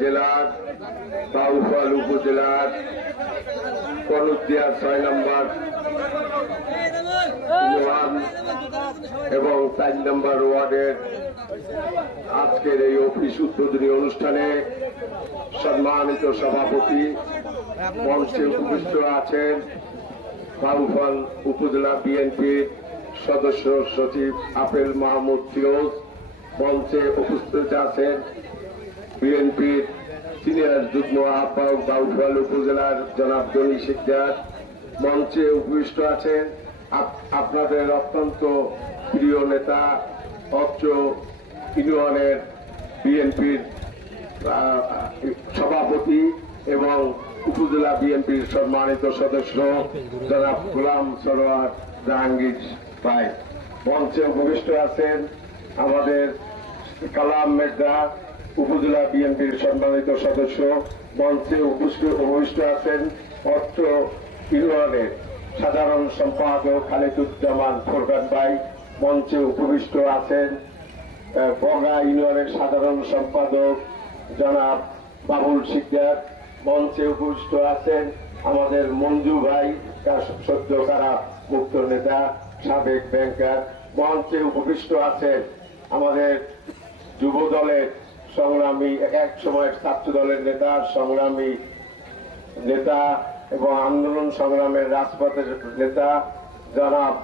জেলার বাউফল উপজেলার কনুতিয়া ৬ নম্বর এবং ৪ নম্বর ওয়ার্ডের আজকের এই অফিস উদ্বোধনী অনুষ্ঠানে সম্মানিত সভাপতি মঞ্চে উপবিষ্ট আছেন বাউফল উপজেলা বিএনপির সদস্য সচিব আপেল মাহমুদ ফিরোজ। মঞ্চে উপস্থিত আছেন বিএনপির সিনিয়র যুগ্ম আহ্বায়ক বাউফল উপজেলার জনাব দনি শিকদার। মঞ্চে উপবিষ্ট আছেন আপনাদের অত্যন্ত প্রিয় নেতা অত্র ইউনিয়নের বিএনপির সভাপতি এবং উপজেলা বিএনপির সম্মানিত সদস্য জনাব গোলাম সরোয়ার জাহাঙ্গীর ভাই। মঞ্চে উপবিষ্ট আছেন আমাদের কালাম মেঘদা উপজেলা বিএনপির সম্মানিত সদস্য। মঞ্চে উপবিষ্ট আছেন অত্র ইউনিয়নের সাধারণ সম্পাদক খালেদুজ্জামান ফোরকান ভাই। মঞ্চে উপবিষ্ট আছেন বগা ইউনিয়নের সাধারণ সম্পাদক জনাব বাবুল শিকদার। মঞ্চে উপবিষ্ট আছেন আমাদের মঞ্জু ভাই সদ্য কারা মুক্ত নেতা সাবেক ব্যাংকার। মঞ্চে উপবিষ্ট আছেন আমাদের যুব দলের সংগ্রামী এক সময়ের ছাত্র দলের নেতা সংগ্রামী নেতা এবং আন্দোলন সংগ্রামের রাজপথের নেতা জনাব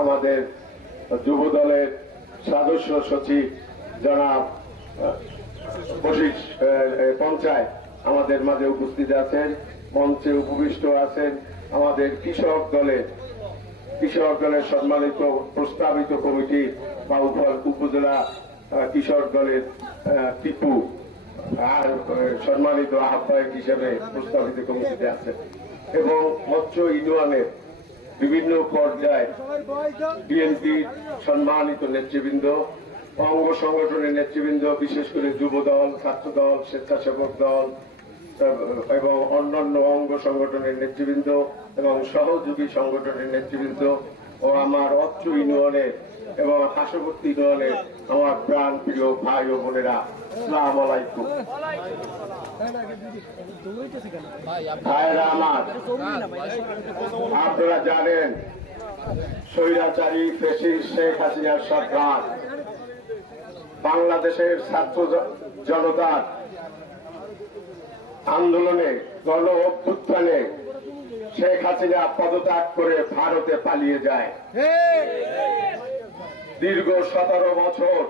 আমাদের যুব দলের সদস্য সচিব জনাব বশির পঞ্চায়েত আমাদের মাঝে উপস্থিত আছেন। মঞ্চে উপবিষ্ট আছেন আমাদের কৃষক দলের সম্মানিত প্রস্তাবিত কমিটি বাউফল উপজেলা কৃষক দলের টিপু আর সম্মানিত আহ্বায়ক হিসেবে প্রস্তাবিত কমিটিতে আছেন এবং অত্র ইউনিয়নের বিভিন্ন পর্যায়ে বিএনপির সম্মানিত নেতৃবৃন্দ অঙ্গ সংগঠনের নেতৃবৃন্দ বিশেষ করে যুব দল ছাত্র দল স্বেচ্ছাসেবক দল এবং অন্যান্য অঙ্গ সংগঠনের নেতৃবৃন্দ এবং সহযোগী সংগঠনের নেতৃবৃন্দ ও আমার অত্র ইউনিয়নের এবং পার্শ্ববর্তী ইউনিয়নের আমার প্রাণ প্রিয় ভাই ও বোনেরা, আসসালামু আলাইকুম। ভাইরা আমার, আপনারা জানেন স্বৈরাচারী ফ্যাসিস্ট শেখ হাসিনার সরকার বাংলাদেশের ছাত্র জনতার আন্দোলনে গণ অভ্যুত্থানে শেখ হাসিনা পদত্যাগ করে ভারতে পালিয়ে যায়। দীর্ঘ 17 বছর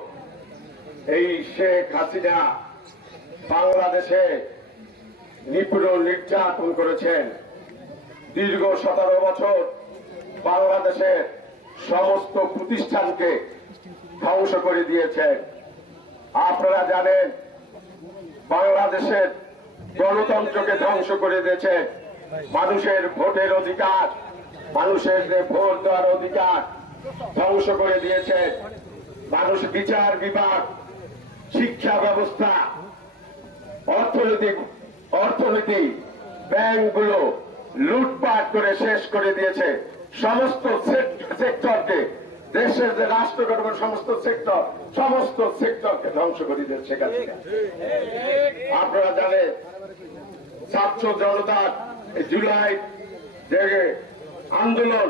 এই শেখ হাসিনা বাংলাদেশে নিপীড়ন নির্যাতন করেছেন। দীর্ঘ 17 বছর বাংলাদেশের সমস্ত প্রতিষ্ঠানকে ধ্বংস করে দিয়েছেন। আপনারা জানেন বাংলাদেশের গণতন্ত্রকে ধ্বংস করে দিয়েছে। মানুষের ভোটের অধিকার, মানুষের যে ভোট দেওয়ার অধিকার ধ্বংস করে দিয়েছে। মানুষ বিচার বিভাগ, শিক্ষা ব্যবস্থা, অর্থনীতি, ব্যাংকগুলো লুটপাট করে শেষ করে দিয়েছে। সমস্ত সেক্টরকে, দেশের যে রাষ্ট্র গঠনের সমস্ত সেক্টরকে ধ্বংস করে দিয়েছে। আপনারা জানেন ছাত্র জনতার জুলাই যে আন্দোলন,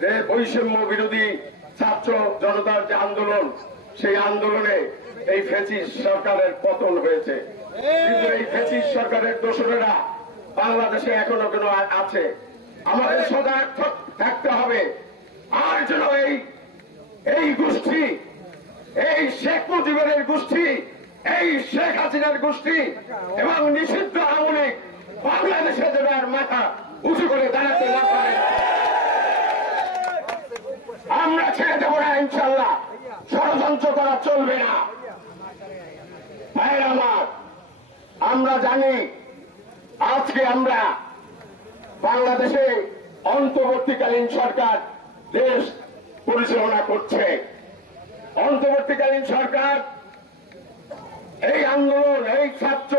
যে বৈষম্য বিরোধী ছাত্র জনতার যে আন্দোলন, সেই আন্দোলনে এই ফ্যাসিস্ট সরকারের পতন হয়েছে। কিন্তু এই ফ্যাসিস্ট সরকারের দোসরেরা বাংলাদেশে এখনো কেন আছে। আমাদের সজাগ থাকতে হবে। আর যেন এই গোষ্ঠী, এই শেখ মুজিবের গোষ্ঠী, এই শেখ হাসিনার গোষ্ঠী এবং নিষিদ্ধ আওয়ামী লীগ বাংলাদেশে দেবার মাথা উঁচু করে দাঁড়াতে না পারে, আমরা ছেড়ে দেব না ইনশাল্লাহ। ষড়যন্ত্র করা চলবে না। ভাইয়ের আমার, আমরা জানি আজকে আমরা বাংলাদেশে অন্তর্বর্তীকালীন সরকার দেশ পরিচালনা করছে। অন্তর্বর্তীকালীন সরকার এই আন্দোলন, এই ছাত্র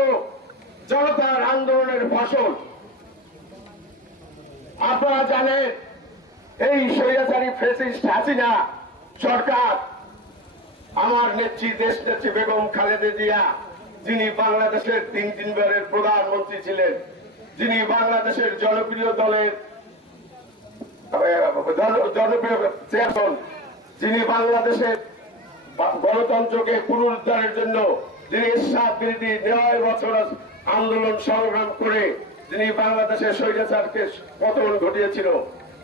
জনতার আন্দোলনের ফসল। আপনারা জানেন এই স্বৈরাচারী ফ্যাসিস্ট হাসিনা সরকার আমার নেত্রী, দেশ নেত্রী বেগম খালেদা জিয়া যিনি বাংলাদেশের তিনবারের প্রধানমন্ত্রী ছিলেন, যিনি বাংলাদেশের জনপ্রিয় দলের জনপ্রিয় চেয়ারম্যান, যিনি বাংলাদেশের গণতন্ত্রকে পুনরুদ্ধারের জন্য যিনি এরশাদ বিরোধী 9 বছর আন্দোলন সংগ্রাম করে যিনি বাংলাদেশের স্বৈরাচারকে পতন ঘটিয়েছিল,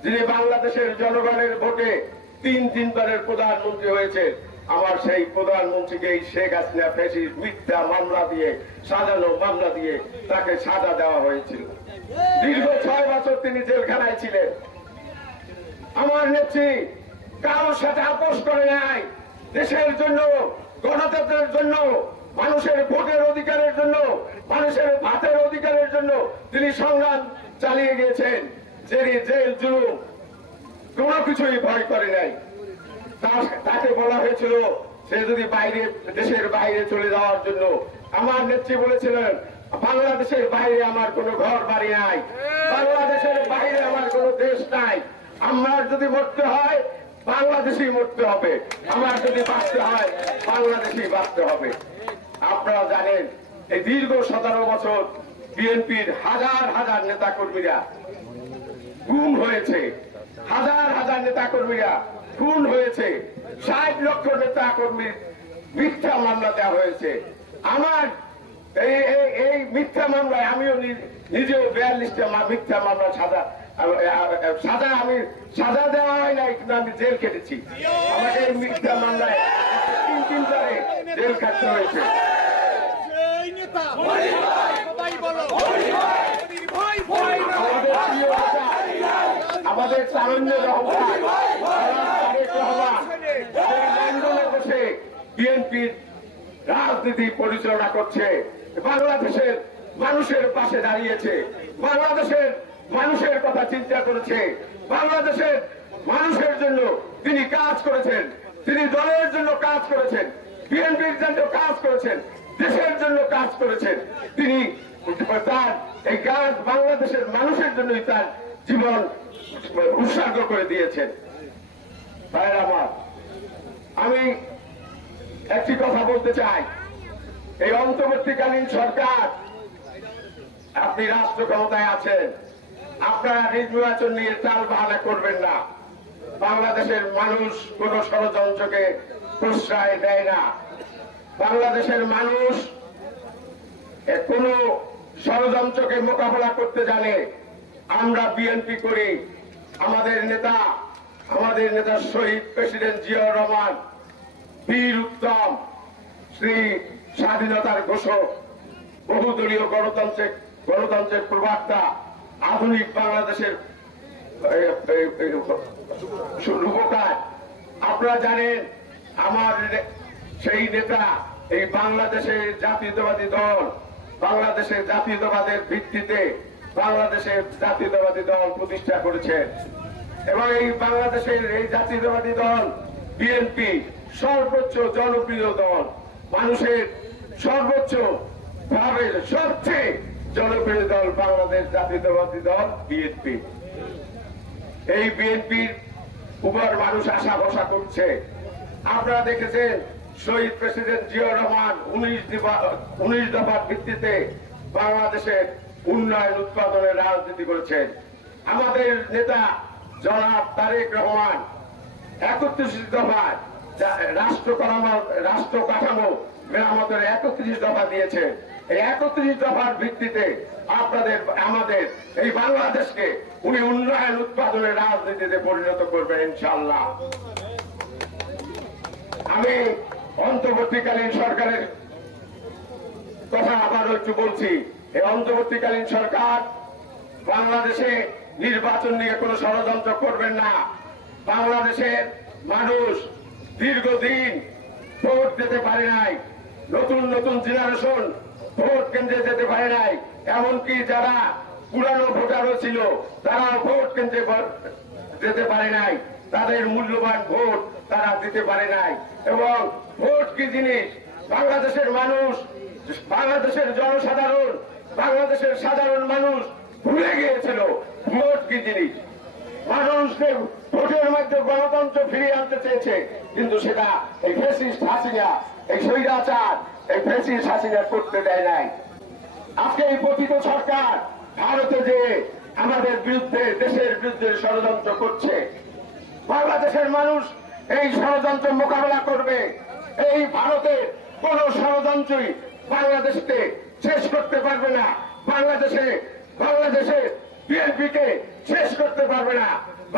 যিনি বাংলাদেশের জনগণের ভোটে তিনবারের প্রধানমন্ত্রী হয়েছে, আমার সেই প্রধানমন্ত্রীকে শেখ হাসিনা ফ্যাসিস্ট মিথ্যা মামলা দিয়ে, সাজানো মামলা দিয়ে তাকে সাজা দেওয়া হয়েছিল। দীর্ঘ 6 বছর তিনি জেলখানায় ছিলেন। আমার নেত্রী কারোর সাথে আপোষ করে নাই। দেশের জন্য, গণতন্ত্রের জন্য, মানুষের ভোটের অধিকারের জন্য, মানুষের ভাতের অধিকারের জন্য তিনি সংগ্রাম চালিয়ে গিয়েছেন। জেল জুলুম কোনো কিছুই ভয় করে নাই। তাকে বলা হয়েছিল সে যদি দেশের বাইরে চলে যাওয়ার জন্য, আমার নেত্রী বলেছিলেন বাংলাদেশের বাইরে আমার কোনো ঘর বাড়ি নাই, বাংলাদেশের বাইরে আমার কোনো দেশ নাই, আমার যদি মরতে হয় বাংলাদেশি মরতে হবে, আমার যদি বাঁচতে হয় বাংলাদেশি বাঁচতে হবে। আপনারা জানেন এই দীর্ঘ 17 বছর বিএনপির হাজার নেতা কর্মীরা গুম হয়েছে, হাজার নেতা কর্মীরা খুন হয়েছে, 60 লক্ষ নেতা কর্মীর মিথ্যা মামলা দেওয়া হয়েছে। আমার এই মিথ্যা মামলায় আমিও নিজেও 42টা মিথ্যা মামলা সাজা দেওয়া হয় নাই, কিন্তু আমি জেল কেটেছি। আমাকে এই মিথ্যা মামলায় 3 জেল কাটতে হয়েছে। আমাদের তারুণ্যের লন্ডনে বসে বিএনপির রাজনীতি পরিচালনা করছে, বাংলাদেশের মানুষের পাশে দাঁড়িয়েছে, বাংলাদেশের মানুষের কথা চিন্তা করেছে, বাংলাদেশের মানুষের জন্য তিনি কাজ করেছেন, তিনি দলের জন্য কাজ করেছেন, বিএনপির জন্য কাজ করেছেন, দেশের জন্য কাজ করেছেন। তিনি তার এই কাজ বাংলাদেশের মানুষের জন্যই তার জীবন উৎসর্গ করে দিয়েছেন। ভাইয়ের আমার, আমি একটি কথা বলতে চাই, এই অন্তর্বর্তীকালীন সরকার, আপনি রাষ্ট্র ক্ষমতায় আছেন, আপনারা নির্বাচন নিয়ে চাল বাহানা করবেন না। বাংলাদেশের মানুষ কোন ষড়যন্ত্রকে প্রশ্রয় দেয় না। বাংলাদেশের মানুষ কোন ষড়যন্ত্রকে মোকাবেলা করতে জানে। আমরা বিএনপি করি, আমাদের নেতা শহীদ প্রেসিডেন্ট জিয়াউর রহমান, বীর উত্তম, শ্রী স্বাধীনতার ঘোষক, বহুদলীয় গণতন্ত্রের প্রবক্তা, আধুনিক বাংলাদেশের রূপকার। আপনারা জানেন আমার সেই নেতা এই বাংলাদেশের জাতীয়তাবাদী দল, বাংলাদেশের জাতীয়তাবাদের ভিত্তিতে বাংলাদেশের জাতীয়তাবাদী দল প্রতিষ্ঠা করেছেন, এবং এই বাংলাদেশের এই জাতীয়তাবাদী দল বিএনপি সর্বোচ্চ জনপ্রিয় দল, মানুষের সর্বোচ্চ ভাবে সবচেয়ে জনপ্রিয় দল বাংলাদেশ জাতীয়তাবাদী দল বিএনপি। এই বিএনপির উপর মানুষ আশা ভরসা করছে। আপনারা দেখেছেন শহীদ প্রেসিডেন্ট জিয়াউর রহমান 19 দফার ভিত্তিতে বাংলাদেশের উন্নয়ন উৎপাদনের রাজনীতি করেছেন। আমাদের নেতা জনাব তারেক রহমান 31 দফায় রাষ্ট্র কাঠামো মেরামতের 31 দফা দিয়েছেন। এই 31 দফার ভিত্তিতে আমাদের এই বাংলাদেশকে উনি উন্নয়ন উৎপাদনের রাজনীতিতে পরিণত করবেন ইনশাআল্লাহ। আমি অন্তর্বর্তীকালীন সরকারের কথা আবারও একটু বলছি। এই অন্তর্বর্তীকালীন সরকার বাংলাদেশে নির্বাচন নিয়ে কোনো ষড়যন্ত্র করবেন না। বাংলাদেশের মানুষ দীর্ঘদিন ভোট দিতে পারে নাই, নতুন জেনারেশন ভোট কেন্দ্রে যেতে পারে নাই, এমনকি যারা পুরানো ভোটারও ছিল তারাও ভোট কেন্দ্রে যেতে পারে নাই, তাদের মূল্যবান ভোট তারা দিতে পারে নাই। এবং ভোট কি জিনিস বাংলাদেশের মানুষ, বাংলাদেশের জনসাধারণ, বাংলাদেশের সাধারণ মানুষ ভুলে গিয়েছিল ভোট কি জিনিস। মানুষকে ভোটের মধ্যে গণতন্ত্র ফিরিয়ে আনতে চেয়েছে, কিন্তু সেটা এই ফ্যাসিস্ট হাসিনা, এই স্বৈরাচার এই ফ্যাসিস্ট হাসিনা করতে দেয় নাই। আজকে এই পতিত সরকার ভারতে যে আমাদের বিরুদ্ধে, দেশের বিরুদ্ধে ষড়যন্ত্র করছে, বাংলাদেশের মানুষ এই ষড়যন্ত্র মোকাবেলা করবে। এই ভারতের কোন ষড়যন্ত্রই বাংলাদেশকে শেষ করতে পারবে না। বাংলাদেশে বিএনপিকে শেষ করতে পারবে না।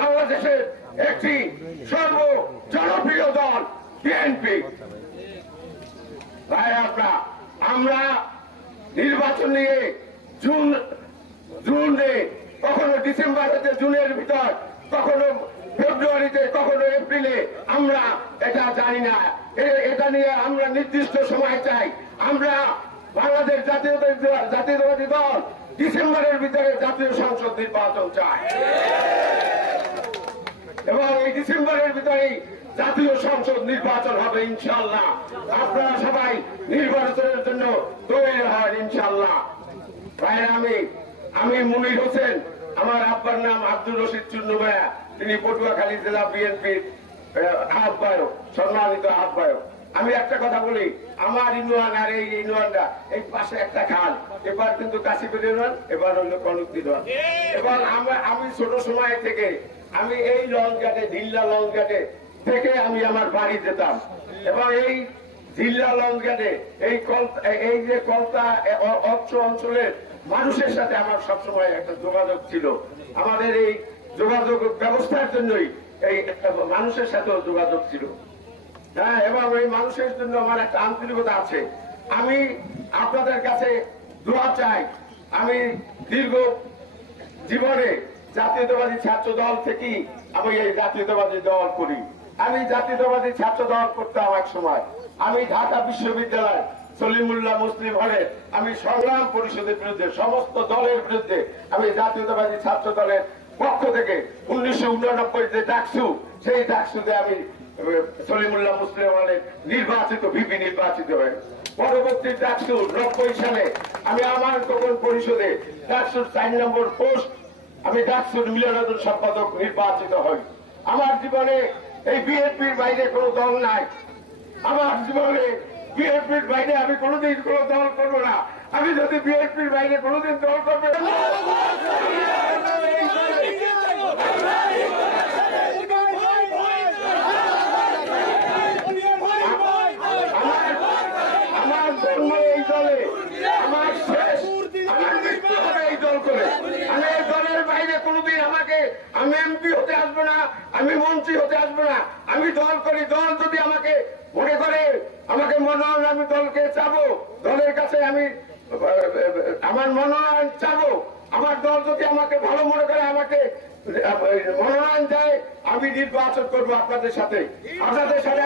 বাংলাদেশের একটি সর্ব জনপ্রিয় দল বিএনপি। তাই আমরা নির্বাচন নিয়ে জুনে, কখনো ডিসেম্বর হতে জুনের ভিতর, কখনো ফেব্রুয়ারিতে, কখনো এপ্রিলে, আমরা এটা জানি না। এটা নিয়ে আমরা নির্দিষ্ট সময় চাই। আমরা বাংলাদেশ জাতীয়তাবাদী দল ডিসেম্বরের ভিতরে জাতীয় সংসদ নির্বাচন চাই এবং এই ডিসেম্বরের ভিতরেই জাতীয় সংসদ নির্বাচন হবে ইনশাআল্লাহ। আপনারা সবাই নির্বাচনের জন্য তৈরি হন ইনশাআল্লাহ। তাই আমি মুনির হোসেন, আমার আব্বার নাম আব্দুর রশিদ চুন্নু ভাইয়া, তিনি পটুয়াখালী জেলা বিএনপির আহ্বায়ক, সম্মানিত আহ্বায়ক। আমি একটা কথা বলি, আমার ইউনিয়ন আর এই ইউনিয়নটা এই পাশে একটা খাল, এবার কিন্তু কাশীপুর ইউনিয়ন, এবার হইল কনকদি ইউনিয়ন। এবার আমি ছোট সময় থেকে আমি এই লঞ্চঘাটে, ঝিল্লা লঞ্চঘাটে থেকে আমি আমার বাড়ি যেতাম এবং এই ঝিল্লা লঞ্চঘাটে এই যে কলতা অত্র অঞ্চলের মানুষের সাথে আমার সবসময় একটা যোগাযোগ ছিল। আমাদের এই যোগাযোগ ব্যবস্থার জন্যই এই মানুষের সাথেও যোগাযোগ ছিল। হ্যাঁ, এবং এই মানুষের জন্য আমার একটা আন্তরিকতা আছে। আমি আপনাদের কাছে দোয়া চাই। আমি দীর্ঘ জীবনে জাতীয়তাবাদী ছাত্র দল থেকে আমি এই জাতীয়তাবাদী দল করি। আমি জাতীয়তাবাদী ছাত্র দল করতাম এক সময়। আমি ঢাকা বিশ্ববিদ্যালয় সলিমুল্লাহ মুসলিম হলে আমি সংগ্রাম পরিষদের বিরুদ্ধে, সমস্ত দলের বিরুদ্ধে আমি জাতীয়তাবাদী ছাত্র দলের পক্ষ থেকে 1989 যে ডাকসু, সেই ডাকসুতে আমি সলিমুল্লাহ মুসলিম হলে ভিপি নির্বাচিত হয়ে পরবর্তী ডাকসু 90 সালে আমি আমার তখন পরিষদে ডাকসুর 4 নম্বর পোস্ট, আমি ডাকসুর মিলনায়তন সম্পাদক নির্বাচিত হই। আমার জীবনে এই বিএনপির বাইরে কোনো দল নাই। আমার জীবনে বিএনপির বাইরে আমি কোনোদিন কোনো দল করবো না। আমি যদি বিএনপির বাইরে কোনোদিন দল করবো আমার জন্ম এই দলে, আমার শেষ, আমার মৃত্যু হবে এই দল করে। আমি এই দলের বাইরে কোনোদিন আমি এমপি হতে আসবো না, আমি মন্ত্রী হতে আসবো না। আমি দল করি, দল যদি আমাকে মনে করে, আমাকে মনোনয়ন, আমি দলকে চাবো, দলের কাছে আমি আমার মনোনয়ন চাবো। আমার দল যদি আমাকে ভালো মনে করে, আমাকে মনোনয়ন দেয়, আমি নির্বাচন করবো আপনাদের সাথে।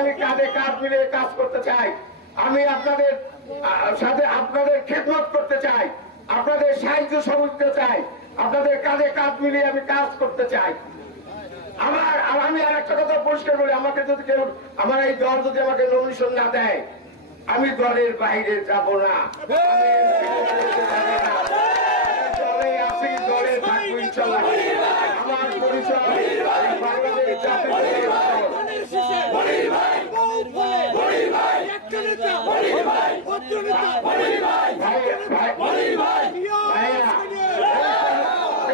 আমি কাঁধে কাঁধ মিলিয়ে কাজ করতে চাই। আমি আপনাদের সাথে আপনাদের খেদমত করতে চাই, আপনাদের সাহায্য সহযোগিতা চাই, আপনাদের কাঁধে কাঁধ মিলিয়ে আমি কাজ করতে চাই। আমি আর একটা কথা পরিষ্কার করি, আমাকে যদি কেউ, আমার এই দল যদি আমাকে নমিনেশন না দেয়, আমি দলের বাইরে যাব না। দলে আছি, দলে থাকবো ইনশাআল্লাহ। আমার পরিচয় বাংলাদেশ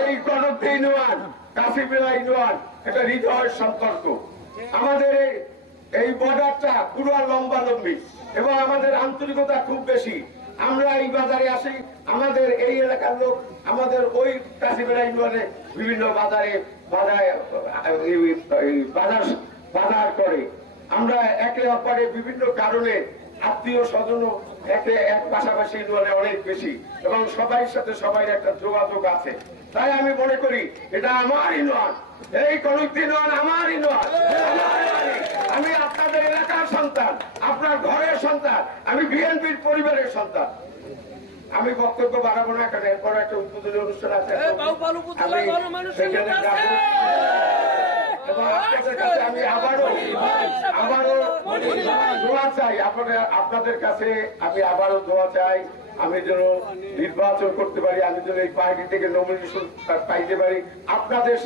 এই কনকদি ইউনিয়ন, কাশীপুরা ইউনিয়ন এটা হৃদয়ের সম্পর্ক। আমাদের এই বর্ডারটা পুরো লম্বালম্বি এবং আমাদের আন্তরিকতা খুব বেশি। আমরা এই বাজারে আসি, আমাদের এই এলাকার লোক আমাদের ওই কাশীপুরা ইউনিয়নে বিভিন্ন বাজার করে। আমরা একে অপরের বিভিন্ন কারণে আত্মীয় স্বজন এক পাশাপাশি ইউনিয়নে অনেক বেশি এবং সবাই সাথে সবাই একটা যোগাযোগ আছে। তাই আমি মনে করি এটা আমার ইউনিয়ন, এই কনকদি ইউনিয়ন আমার ইউনিয়ন। আমি আপনাদের এলাকার সন্তান, আপনার ঘরের সন্তান, আমি বিএনপির পরিবারের সন্তান। আমি বক্তব্য বাড়াবো না, কারণ এরপর একটা উদ্বোধনী অনুষ্ঠান আছে। আমি আবারও দোয়া চাই আপনাদের কাছে, আমি আবারও দোয়া চাই আমি যেন নির্বাচন করতে পারি, আমি যেন এই পার্টি থেকে নমিনেশন পাইতে পারি। আপনাদের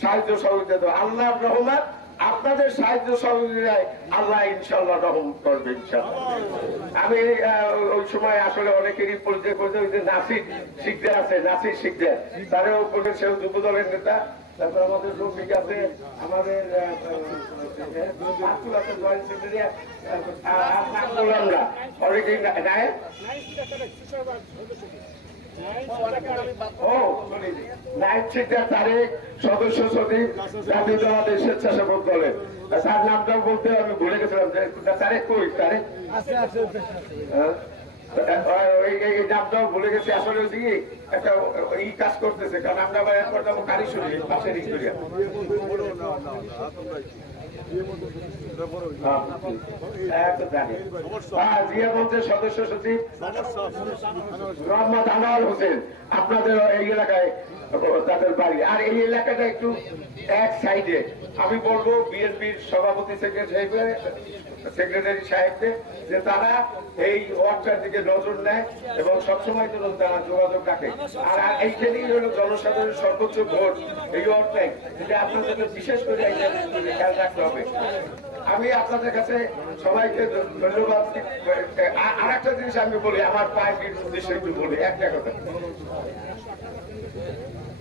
সাহায্য সহযোগিতা, আল্লাহর রহমত আপনাদের সাহায্য সহযোগিতায় আল্লাহ ইনশাল্লাহ রহম করবে ইনশাল্লাহ। আমি ওই সময় আসলে অনেকেরই পরিচয় করতে ওই যে নাসির শিখতে আছে, নাসির শিখতে তারও উপরে সেও যুব দলের নেতা। তারপর আমাদের রফিক আছে, আমাদের জয়েন্ট সেক্রেটারি অনেকেই নায়ক তারেক সদস্য সচিব জাতীয় দলের স্বেচ্ছাসেবক দলের। তার নামটাও বলতে আমি ভুলে গেছিলাম। তারেক কই? তারেক এই নামটাও ভুলে গেছি। আসলে ওই দিকে একটা এই কাজ করতেছে, কারণ আমরা কারিশরী পাশের জিয়া মঞ্চের সদস্য সচিব মোহাম্মদ আনোয়ার হোসেন, আপনাদের এই এলাকায় তাদের বাড়ি। আর এই এলাকাটা একটু এক সাইডে। আমি বলবো বিএনপির সভাপতি সেক্রেটারি সাহেবকে যে তারা এই ওয়ার্ডটার দিকে নজর নেয় এবং সবসময় জন্য তারা যোগাযোগ রাখে। আর এইখানেই হলো জনসাধারণের সর্বোচ্চ ভোট এই ওয়ার্ডটাই, যেটা আপনাদেরকে বিশেষ করে খেয়াল রাখতে হবে। আমি আপনাদের কাছে সবাইকে ধন্যবাদ। আর একটা জিনিস আমি বলি, আমার পার্টির উদ্দেশ্যে একটু বলি একটা কথা।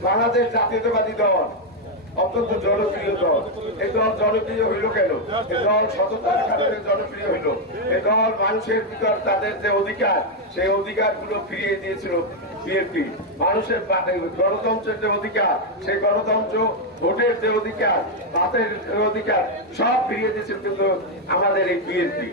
বাংলাদেশ জাতীয়তাবাদী দল অত্যন্ত জনপ্রিয় দল। এই দল জনপ্রিয় হইল কেন? এই দল সততার কারণে জনপ্রিয় হইল। এই দল মানুষের ভিতর তাদের যে অধিকার, সেই অধিকারগুলো ফিরিয়ে দিয়েছিল বিএনপি। মানুষের গণতন্ত্রের যে অধিকার, সেই গণতন্ত্র, ভোটের যে অধিকার, ভাতের অধিকার সব ফিরিয়ে দিয়েছিল কিন্তু আমাদের এই বিএনপি।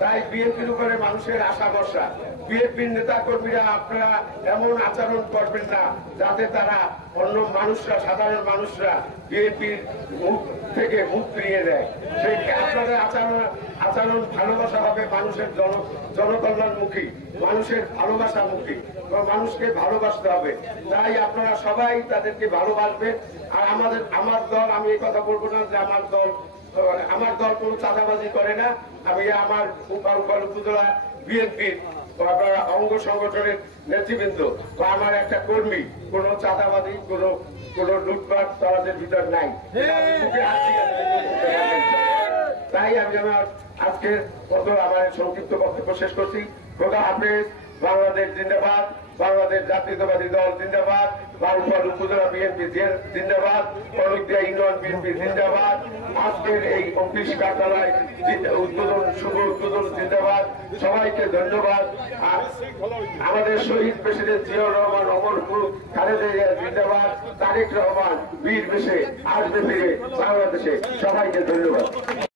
তাই বিএনপির উপরে মানুষের আশা ভরসা। বিএনপির নেতা কর্মীরা আপনারা এমন আচরণ করবেন না যাতে তারা অন্য মানুষরা, সাধারণ মানুষরা বিএনপির মুখ থেকে মুখ ফিরিয়ে দেয়। সেই আপনাদের আচরণ ভালোবাসা হবে মানুষের জনকল্যাণমুখী, মানুষের ভালোবাসামুখী, মানুষকে ভালোবাসতে হবে। তাই আপনারা সবাই তাদেরকে ভালোবাসবেন। আর আমার দল, আমি এই কথা বলবো না যে আমার দল কোনো চাঁদাবাজি করে না। আমি আমার উপজেলা বিএনপির অঙ্গ সংগঠনের নেতৃবৃন্দ বা আমার একটা কর্মী কোনো চাঁদাবাজি, কোনো লুটপাট তাদের ভিতর নাই। তাই আমি আমার আজকের মতো আমার সংক্ষিপ্ত বক্তব্য শেষ করছি। খোদা হাফেজ। বাংলাদেশ জিন্দাবাদ, বাংলাদেশ জাতীয়তাবাদী দল জিন্দাবাদ, বাউফল উপজেলা বিএনপি জিন্দাবাদ, ফরিদদিয়া ইউনিয়ন বিএনপি জিন্দাবাদ। আজকের এই অফিস কার্যালয় শুভ উদ্বোধন জিন্দাবাদ। সবাইকে ধন্যবাদ। আমাদের শহীদ প্রেসিডেন্ট জিয়াউর রহমান, অমরপুর খালেদা জিয়া জিন্দাবাদ। তারেক রহমান বীর বেশে আসবে ফিরে বাংলাদেশে। সবাইকে ধন্যবাদ।